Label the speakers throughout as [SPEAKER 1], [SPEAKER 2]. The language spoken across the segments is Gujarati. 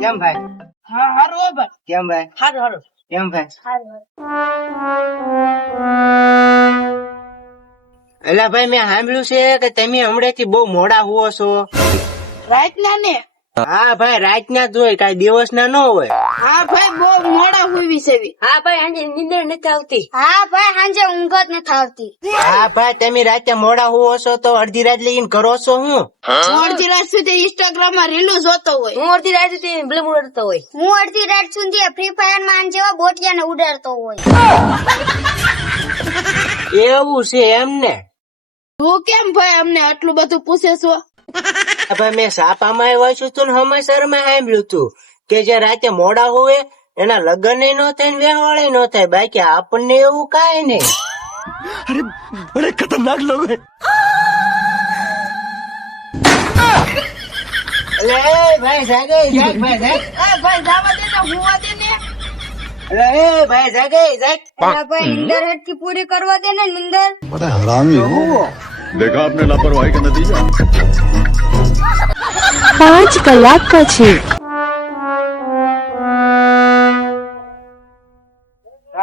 [SPEAKER 1] કેમ ભાઈ?
[SPEAKER 2] હા હારું હો ભાઈ
[SPEAKER 1] કેમ ભાઈ?
[SPEAKER 2] હારું હારું.
[SPEAKER 1] કેમ ભાઈ?
[SPEAKER 2] હારું
[SPEAKER 1] એલા ભાઈ મેં સાંભળ્યું છે કે તમે હમણાંથી બહુ મોડા હુઓ છો.
[SPEAKER 2] રાત ના ને?
[SPEAKER 1] હા ભાઈ રાતના જ હોય કાંઈ દિવસના ન હોય.
[SPEAKER 2] હા ભાઈ બહુ મોડા હુઈ છે
[SPEAKER 3] હા ભાઈ આજે નીંદર નથી આવતી.
[SPEAKER 4] હા ભાઈ સાંજે ઊંઘ જ નથી આવતી.
[SPEAKER 1] હા ભાઈ તમે રાતે મોડા હુવો છો તો અડધી રાત લઈને કરો છો હું?
[SPEAKER 2] અડધી રાત સુધી ઇન્સ્ટાગ્રામમાં રીલો જોતો હોય.
[SPEAKER 3] હું અડધી રાત સુધી બ્લેમ ઉડાડતો હોય.
[SPEAKER 4] હું અડધી રાત સુધી ફ્રી ફાયરમાં જેવા બોટિયા ને ઉડાડતો હોય.
[SPEAKER 1] એવું છે એમ ને
[SPEAKER 2] તું કેમ ભાઈ અમને આટલું બધું પૂછે છો?
[SPEAKER 1] ભાઈ મેં સાપામાં છું તું ને માં સાંભળ્યું હતું કે જે રાતે મોડા હોય એના લગ્ન ન થાય ને વ્યવહાર ન થાય બાકી આપણને એવું કાંઈ નહીં અરે એ ભાઈ જાગે જાગ ભાઈ જાગ
[SPEAKER 2] એ ભાઈ જવા દે ને હુવા દે ને
[SPEAKER 1] અરે એ ભાઈ જાગે જાગ
[SPEAKER 4] એલા ભાઈ નિંદર હેઠી પૂરી કરવા દે ને નિંદર
[SPEAKER 5] बड़ा हरामी हो देखा आपने लापरवाही का नतीजा
[SPEAKER 6] પાંચ કલાક પછી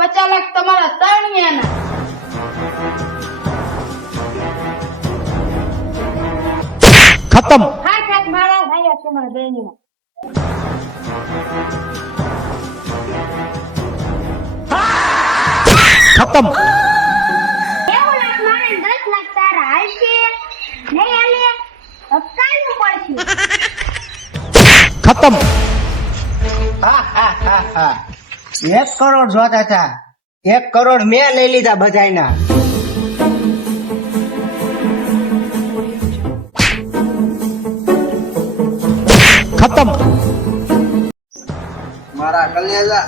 [SPEAKER 2] પચાસ લાખ તમારા તણિયાના
[SPEAKER 7] ખતમ.
[SPEAKER 4] હા ખાત મારા થાય છે મારા બેનીના
[SPEAKER 7] ખતમ.
[SPEAKER 4] એવું લાખ લાખ તારા હાલશે. નહીં હાલે? હપ્તાનું
[SPEAKER 7] ખતમ.
[SPEAKER 1] હા હા હા હા. એક કરોડ જોતા હતા. એક કરોડ મેં લઈ લીધા બધાના
[SPEAKER 7] ખતમ.
[SPEAKER 1] મારા કલ્યાજા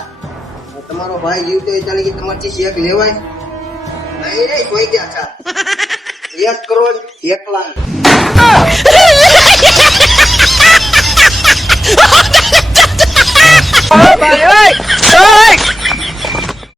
[SPEAKER 1] તમારો ભાઈ જીવતો ચાલી ગઈ તમારી ચેક લેવાય. નહીં રે કોઈ ગયા છે એક કરોડ એક લાખ.